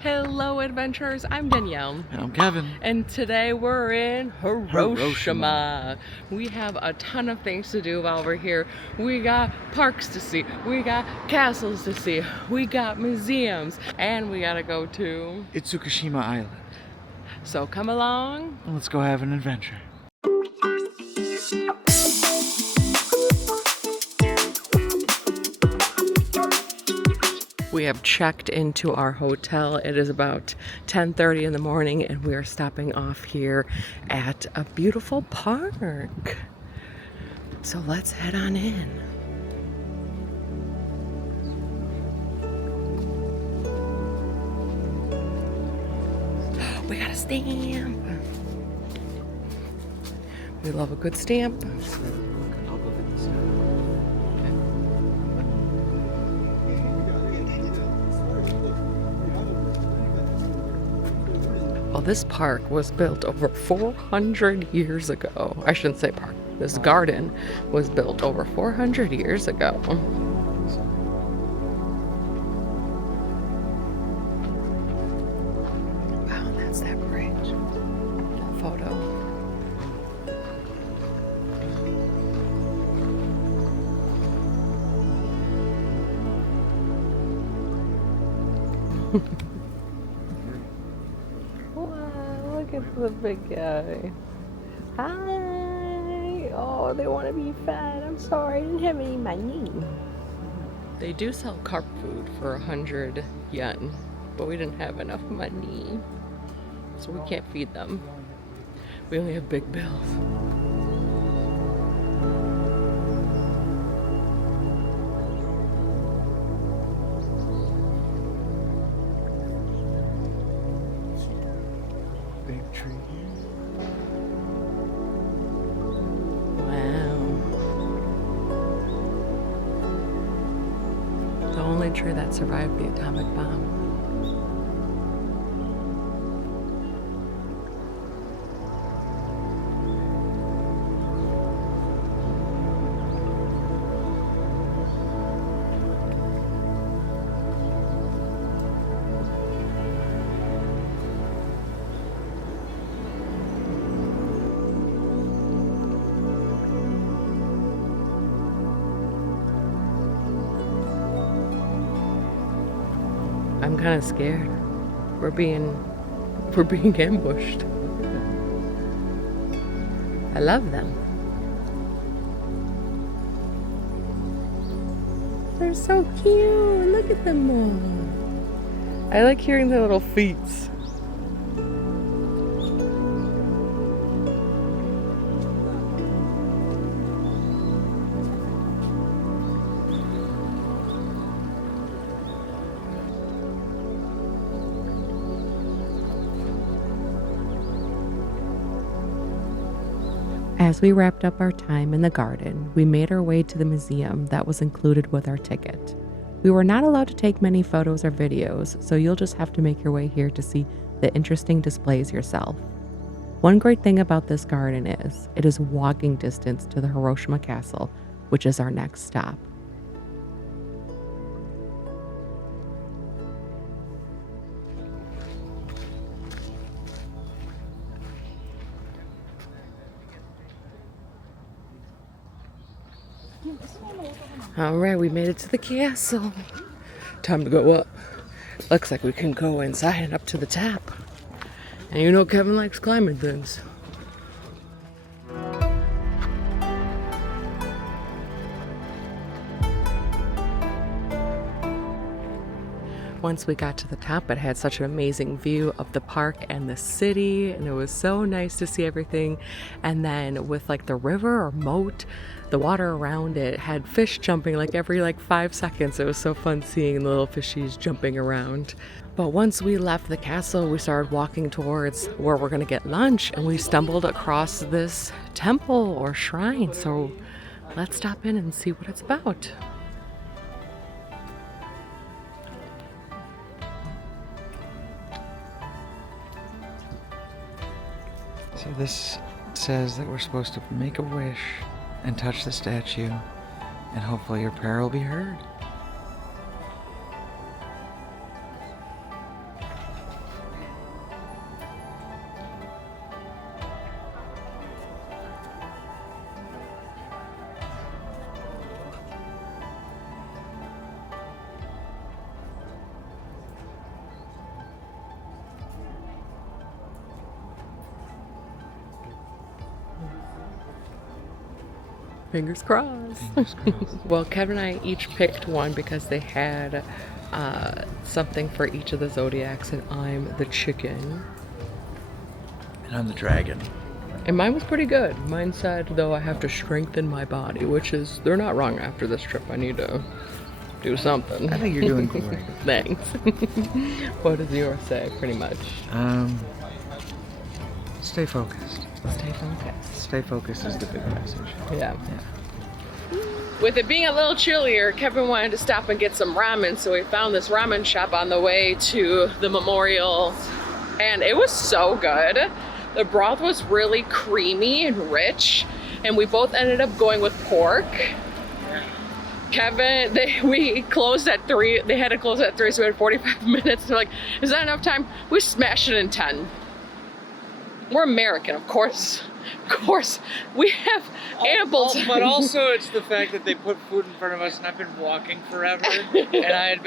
Hello adventurers, I'm Danielle. And I'm Kevin. And today we're in Hiroshima. We have a ton of things to do while we're here. We got parks to see, we got castles to see, we got museums, and we gotta go to Itsukushima Island. So come along. And let's go have an adventure. We have checked into our hotel. It is about 10:30 in the morning and we are stopping off here at a beautiful park. So let's head on in. We got a stamp. We love a good stamp. Well, this park was built over 400 years ago. I shouldn't say park. This garden was built over 400 years ago. Wow, that's that bridge. That photo. Look at the big guy. Hi. Oh, they want to be fed. I'm sorry, I didn't have any money. They do sell carp food for 100 yen, but we didn't have enough money, so we can't feed them. We only have big bills. Big tree. Wow. The only tree that survived the atomic bomb. I'm kind of scared. We're being ambushed. I love them. They're so cute. Look at them all. I like hearing their little feet. As we wrapped up our time in the garden, we made our way to the museum that was included with our ticket. We were not allowed to take many photos or videos, so you'll just have to make your way here to see the interesting displays yourself. One great thing about this garden is, it is walking distance to the Hiroshima Castle, which is our next stop. Alright, we made it to the castle. Time to go up. Looks like we can go inside and up to the top. And you know Kevin likes climbing things. Once we got to the top, it had such an amazing view of the park and the city, and it was so nice to see everything. And then with like the river or moat, the water around it had fish jumping like every 5 seconds. It was so fun seeing the little fishies jumping around. But once we left the castle, we started walking towards where we're gonna get lunch, and we stumbled across this temple or shrine. So let's stop in and see what it's about. So this says that we're supposed to make a wish and touch the statue, and hopefully your prayer will be heard. Fingers crossed. Fingers crossed. Well, Kevin and I each picked one because they had something for each of the zodiacs, and I'm the chicken. And I'm the dragon. And mine was pretty good. Mine said, though, I have to strengthen my body, which is, they're not wrong after this trip. I need to do something. I think you're doing great. Thanks. What does yours say, pretty much? Stay focused. Stay focused. Stay focused is the big message. Yeah. With it being a little chillier, Kevin wanted to stop and get some ramen, so we found this ramen shop on the way to the memorial, and it was so good. The broth was really creamy and rich, and we both ended up going with pork. Kevin, we closed at 3. They had to close at 3, so we had 45 minutes. They're like, is that enough time? We smashed it in 10. We're American, of course. Of course, we have ample time. But also, it's the fact that they put food in front of us, and I've been walking forever, and I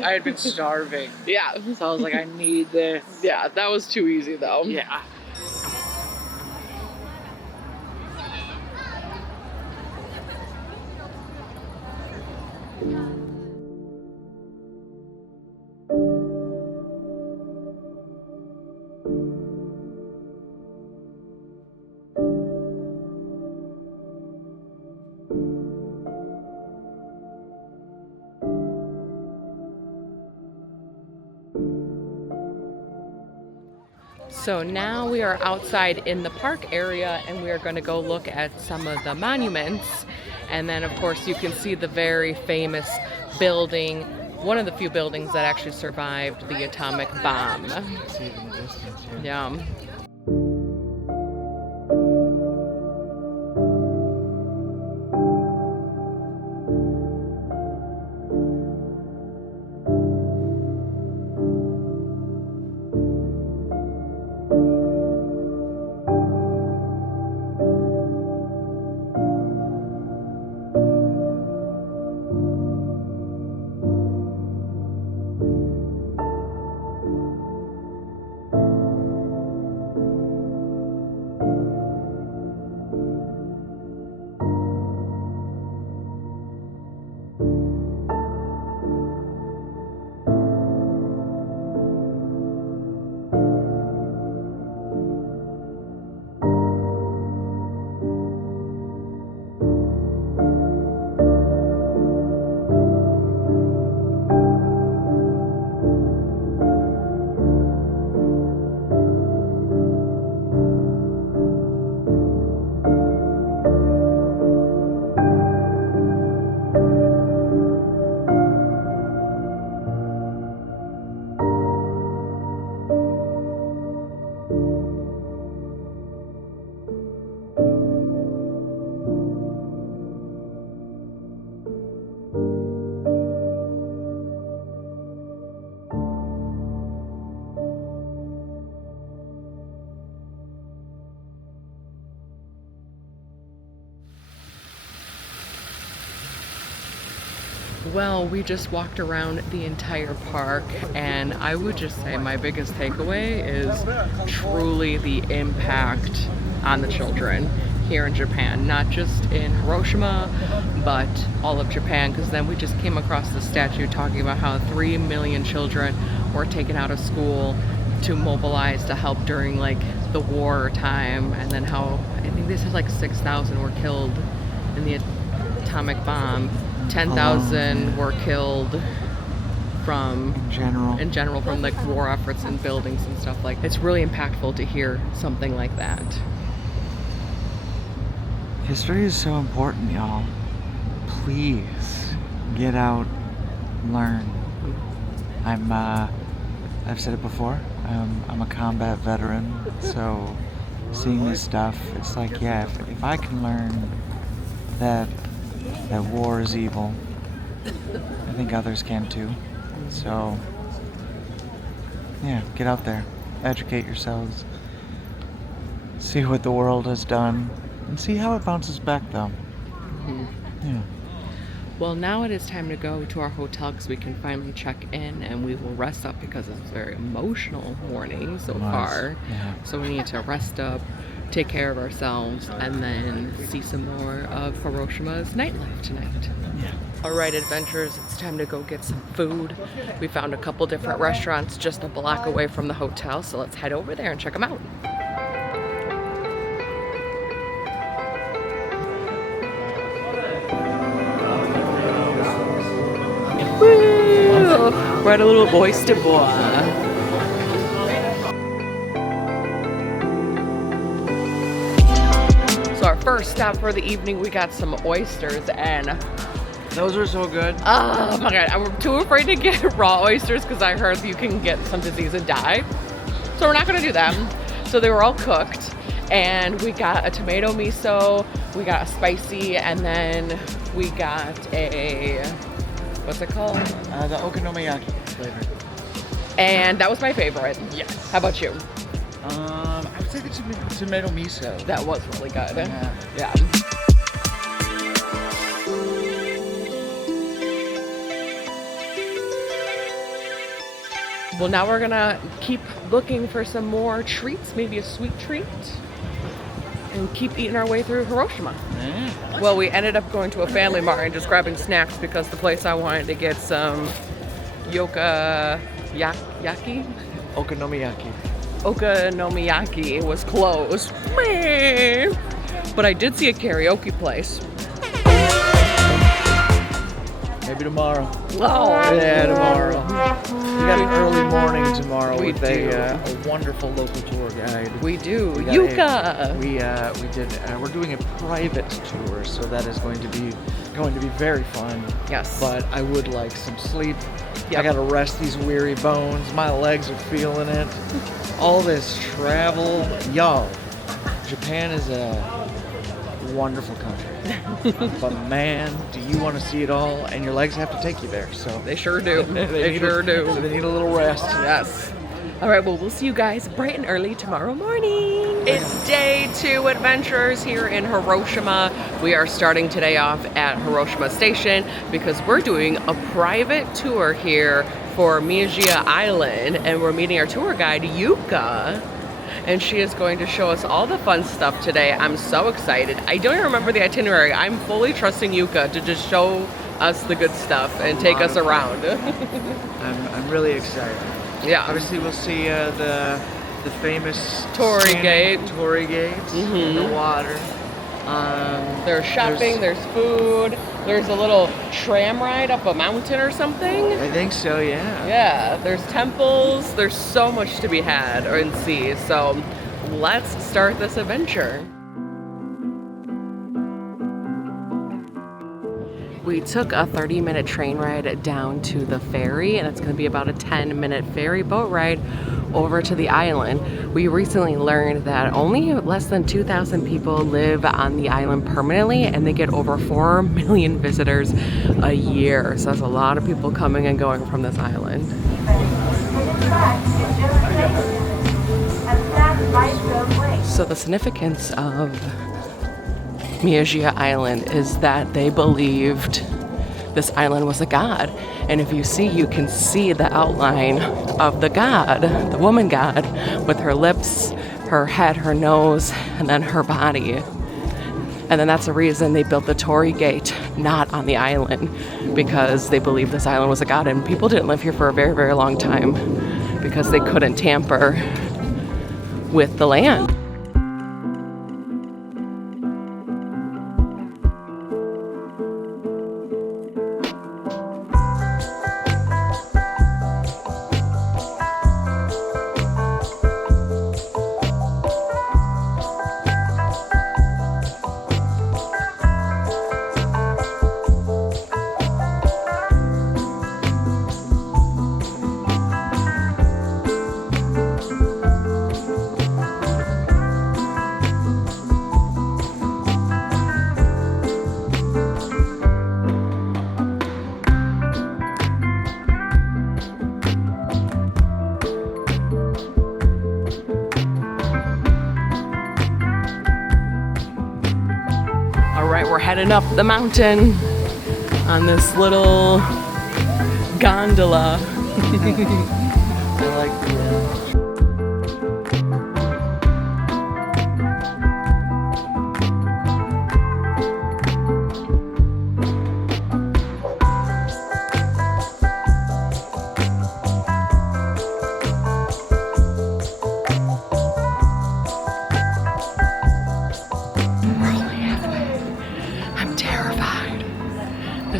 had been starving. Yeah. So I was like, I need this. Yeah, that was too easy though. Yeah. So now we are outside in the park area, and we are going to go look at some of the monuments. And then of course you can see the very famous building, one of the few buildings that actually survived the atomic bomb. See it in the distance. Yeah. Well, we just walked around the entire park, and I would just say my biggest takeaway is truly the impact on the children here in Japan, not just in Hiroshima, but all of Japan, because then we just came across the statue talking about how 3 million children were taken out of school to mobilize to help during like the war time, and then how I think they said like 6,000 were killed in the atomic bomb. 10,000 were killed from in general from like war efforts and buildings and stuff like that. It's really impactful to hear something like that. History is so important, y'all. Please get out, learn. I've said it before, I'm a combat veteran, so seeing this stuff, it's like, yeah, if I can learn that war is evil, I think others can too. So, yeah, get out there, educate yourselves, see what the world has done, and see how it bounces back though. Yeah. Well, now it is time to go to our hotel because we can finally check in and we will rest up because it's a very emotional morning so far. Yeah. So we need to rest up, take care of ourselves, and then see some more of Hiroshima's nightlife tonight. Yeah. All right, adventurers, it's time to go get some food. We found a couple different restaurants just a block away from the hotel, so let's head over there and check them out. Woo! We're at a little oyster boy. So our first stop for the evening, we got some oysters, and Those are so good. oh my god, I'm too afraid to get raw oysters because I heard you can get some disease and die. So we're not gonna do that. So they were all cooked, and we got a tomato miso, we got a spicy, and then we got a, what's it called? The okonomiyaki flavor. And that was my favorite. Yes. How about you? I would say the tomato miso. That was really good. Yeah. Well, now we're gonna keep looking for some more treats, maybe a sweet treat, and keep eating our way through Hiroshima. Yeah. Well, we ended up going to a family mart and just grabbing snacks because the place I wanted to get some okonomiyaki was closed. Meh. But I did see a karaoke place. Maybe tomorrow. Oh, Yeah, tomorrow. We got an early morning tomorrow We with do. a wonderful local tour guide. we do. We got Yucca. We're doing a private tour, so that is going to be very fun. Yes. But I would like some sleep. Yep. I gotta rest these weary bones. My legs are feeling it. All this travel, y'all. Japan is a wonderful country. But man, do you want to see it all? And your legs have to take you there. So They sure do. so They sure do. they need a little rest. Yes. All right, well, we'll see you guys bright and early tomorrow morning. It's day 2, adventurers, here in Hiroshima. We are starting today off at Hiroshima Station because we're doing a private tour here for Miyajia Island, and we're meeting our tour guide, Yuka. And she is going to show us all the fun stuff today. I'm so excited. I don't even remember the itinerary. I'm fully trusting Yuka to just show us the good stuff and take us around. I'm really excited. Yeah. Obviously, we'll see the famous Torii standing Gate. Torii gates in the water. There's shopping, there's food, there's a little tram ride up a mountain or something. I think so, yeah. Yeah, there's temples, there's so much to be had and see. So let's start this adventure. We took a 30-minute train ride down to the ferry, and it's going to be about a 10-minute ferry boat ride over to the island. We recently learned that only less than 2,000 people live on the island permanently, and they get over 4 million visitors a year. So that's a lot of people coming and going from this island. So the significance of Miyajia Island is that they believed this island was a god. And if you see, you can see the outline of the god, the woman god, with her lips, her head, her nose, and then her body. And then that's the reason they built the Torii Gate not on the island, because they believed this island was a god. And people didn't live here for a very, very long time because they couldn't tamper with the land. We're heading up the mountain on this little gondola. I like the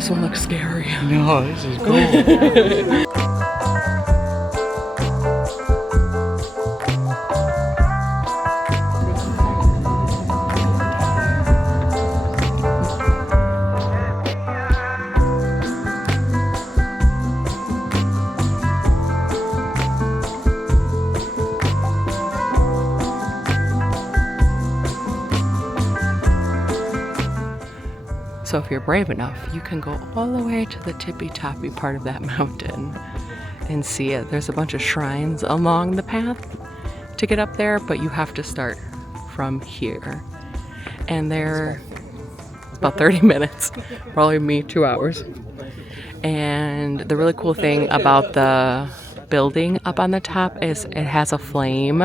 this one looks scary. No, this is cool. So if you're brave enough, you can go all the way to the tippy-toppy part of that mountain and see it. There's a bunch of shrines along the path to get up there, but you have to start from here. And they're about 30 minutes, probably me 2 hours. And the really cool thing about the building up on the top is it has a flame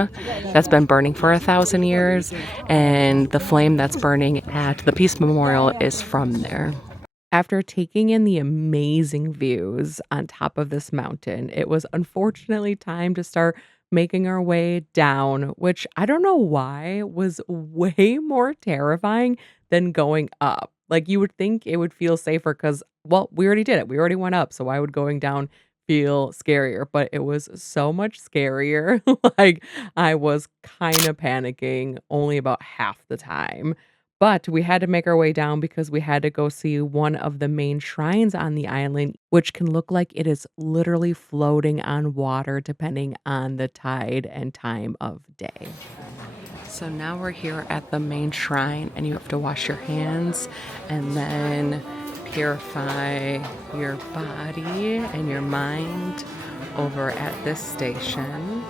that's been burning for 1,000 years, and the flame that's burning at the Peace Memorial is from there. After taking in the amazing views on top of this mountain, it was unfortunately time to start making our way down, which I don't know why was way more terrifying than going up. Like, you would think it would feel safer because, well, we already did it. We already went up. So why would going down feel scarier? But it was so much scarier. Like, I was kind of panicking only about half the time. But we had to make our way down because we had to go see one of the main shrines on the island, which can look like it is literally floating on water depending on the tide and time of day. So now we're here at the main shrine, and you have to wash your hands and then purify your body and your mind over at this station.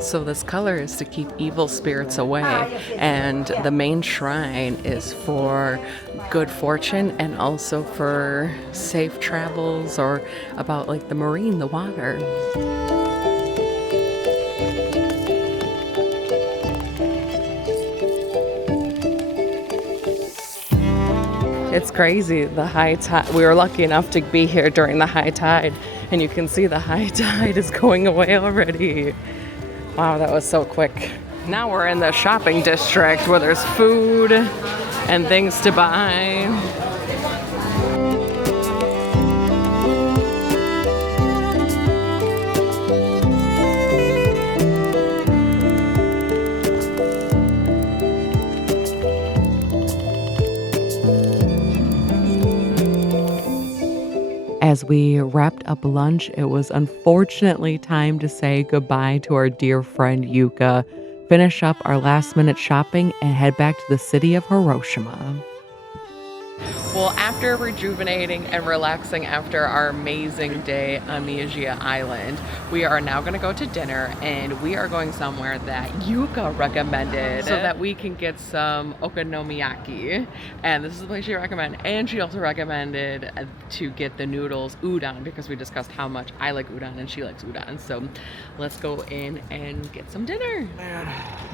So this color is to keep evil spirits away, and the main shrine is for good fortune and also for safe travels, or about like the marine, the water. It's crazy, the high tide. We were lucky enough to be here during the high tide, and you can see the high tide is going away already. Wow, that was so quick. Now we're in the shopping district where there's food and things to buy. As we wrapped up lunch, it was unfortunately time to say goodbye to our dear friend Yuka, finish up our last-minute shopping, and head back to the city of Hiroshima. Well, after rejuvenating and relaxing after our amazing day on Miyajia Island, we are now going to go to dinner, and we are going somewhere that Yuka recommended so that we can get some okonomiyaki. And this is the place she recommended. And she also recommended to get the noodles udon, because we discussed how much I like udon and she likes udon. So let's go in and get some dinner. Man,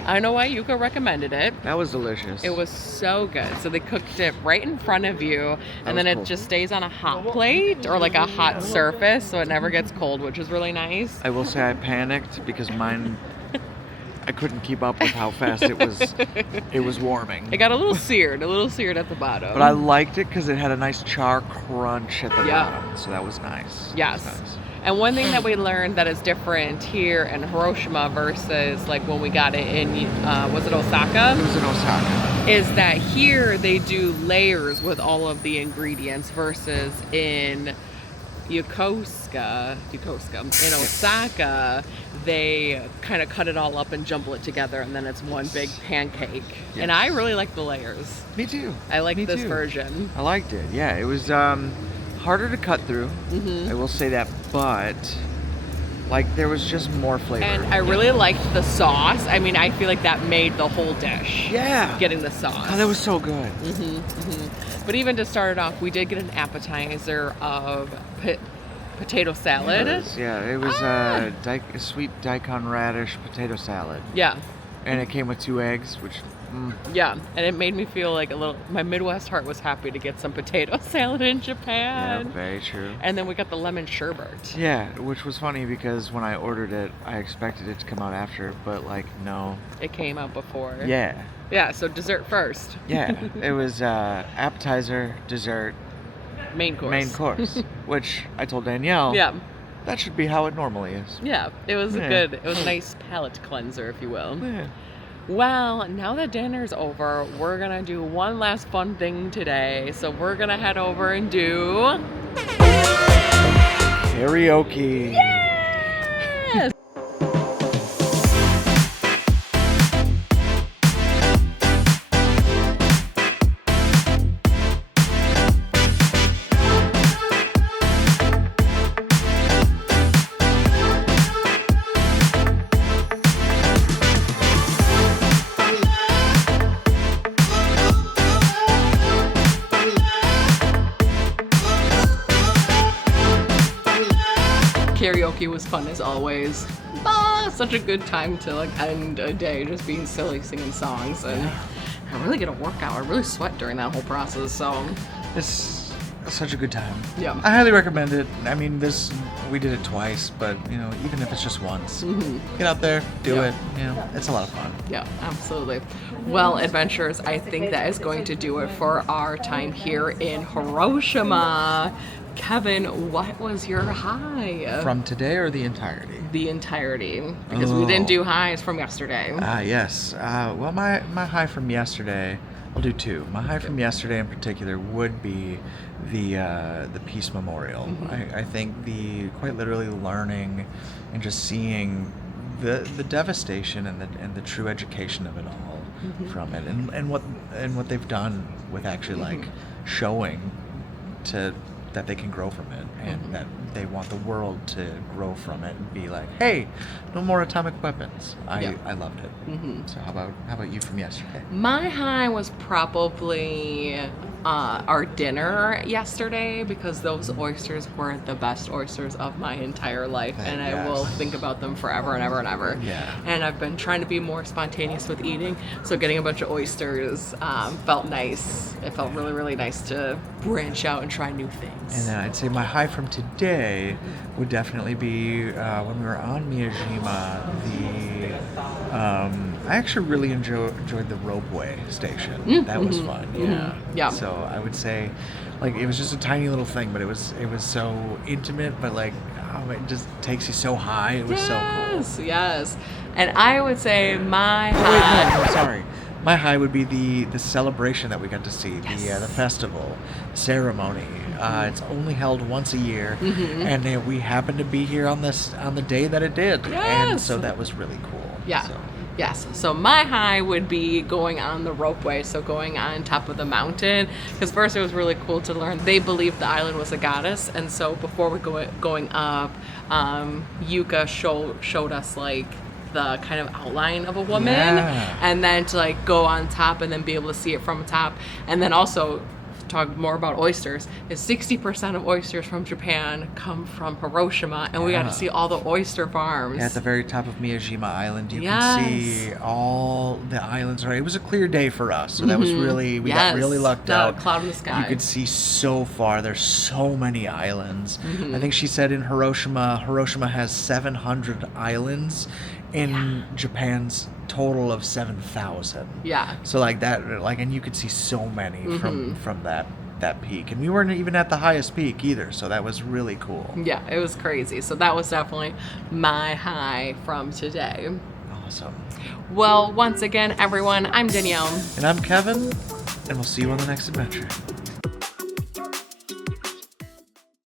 I don't know why Yuka recommended it. That was delicious. It was so good. So they cooked it right in front of you, and then it just stays on a hot plate or like a hot surface, so it never gets cold, which is really nice. I will say I panicked because mine, I couldn't keep up with how fast it was warming. It got a little seared at the bottom. But I liked it because it had a nice char crunch at the bottom, so that was nice. Yes. That was nice. And one thing that we learned that is different here in Hiroshima versus like when we got it in, was it Osaka? It was in Osaka. Is that here they do layers with all of the ingredients versus in Yokosuka, in Osaka, they kind of cut it all up and jumble it together, and then it's one big pancake. Yes. And I really like the layers. Me too. I like this version. I liked it. Yeah, it was harder to cut through. Mm-hmm. I will say that, but like there was just more flavor. And I really liked the sauce. I mean, I feel like that made the whole dish. Yeah. Getting the sauce. Oh, that was so good. Mm-hmm, mm-hmm. But even to start it off, we did get an appetizer of potato salad. It was a sweet daikon radish potato salad. Yeah. And it came with 2 eggs, which Yeah, and it made me feel like my Midwest heart was happy to get some potato salad in yeah, Japan. very true. And then we got the lemon sherbet. Yeah, which was funny because when I ordered it, I expected it to come out after, but like no. It came out before. Yeah, Yeah, so dessert first. yeah. It was appetizer, dessert, Main course. main course, which I told Danielle. Yeah. That should be how it normally is. Yeah, it was Yeah. good. It was a nice palate cleanser, if you will. Yeah. Well, now that dinner's over, we're gonna do one last fun thing today. So we're gonna head over and do Karaoke. Yes! Karaoke was fun as always. Such a good time to like end a day just being silly singing songs, and I really get a workout. I really sweat during that whole process. So It's such a good time. Yeah. I highly recommend it. I mean, we did it twice, but you know, even if it's just once, get out there, do Yeah. it. You know, it's a lot of fun. yeah, absolutely. Well, adventurers, I think that is going to do it for our time here in Hiroshima. Kevin, what was your high? From today or the entirety? The entirety, because we didn't do highs from yesterday. Yes. Well, my high from yesterday, I'll do 2. My high from yesterday in particular would be the Peace Memorial. I think quite literally learning and just seeing the devastation and the true education of it all from it, and what they've done with actually like showing that they can grow from it, and that they want the world to grow from it and be like, hey, no more atomic weapons. I loved it. So how about you from yesterday? My high was probably our dinner yesterday, because those oysters were the best oysters of my entire life, and I will think about them forever and ever and ever. Yeah. And I've been trying to be more spontaneous with eating, so getting a bunch of oysters felt nice. It felt really, really nice to branch out and try new things. And then I'd say my high from today would definitely be when we were on Miyajima. I actually really enjoyed the ropeway station. That was fun. Yeah. Yeah. So I would say, like, it was just a tiny little thing, but it was so intimate. But like, it just takes you so high. It was so cool. Yes. And I would say my Oh, high. wait, no, I'm sorry. My high would be the celebration that we got to see, the festival ceremony. It's only held once a year, and we happened to be here on the day that it did, and so that was really cool. Yeah. So. Yes. So my high would be going on the ropeway, so going on top of the mountain. Because first it was really cool to learn they believed the island was a goddess, and so before we going up, Yuka showed us like the kind of outline of a woman, and then to like go on top and then be able to see it from top, and then also talk more about oysters. Is 60% of oysters from Japan come from Hiroshima, and we got to see all the oyster farms. Yeah, at the very top of Miyajima Island, you can see all the islands. Right, it was a clear day for us, so that was really we got really lucked out. Cloud in the sky. You could see so far. There's so many islands. I think she said in Hiroshima has 700 islands. In Japan's total of 7,000. Yeah. So like that, like, and you could see so many from that peak, and we weren't even at the highest peak either. So that was really cool. Yeah, it was crazy. So that was definitely my high from today. Awesome. Well, once again, everyone, I'm Danielle. And I'm Kevin, and we'll see you on the next adventure.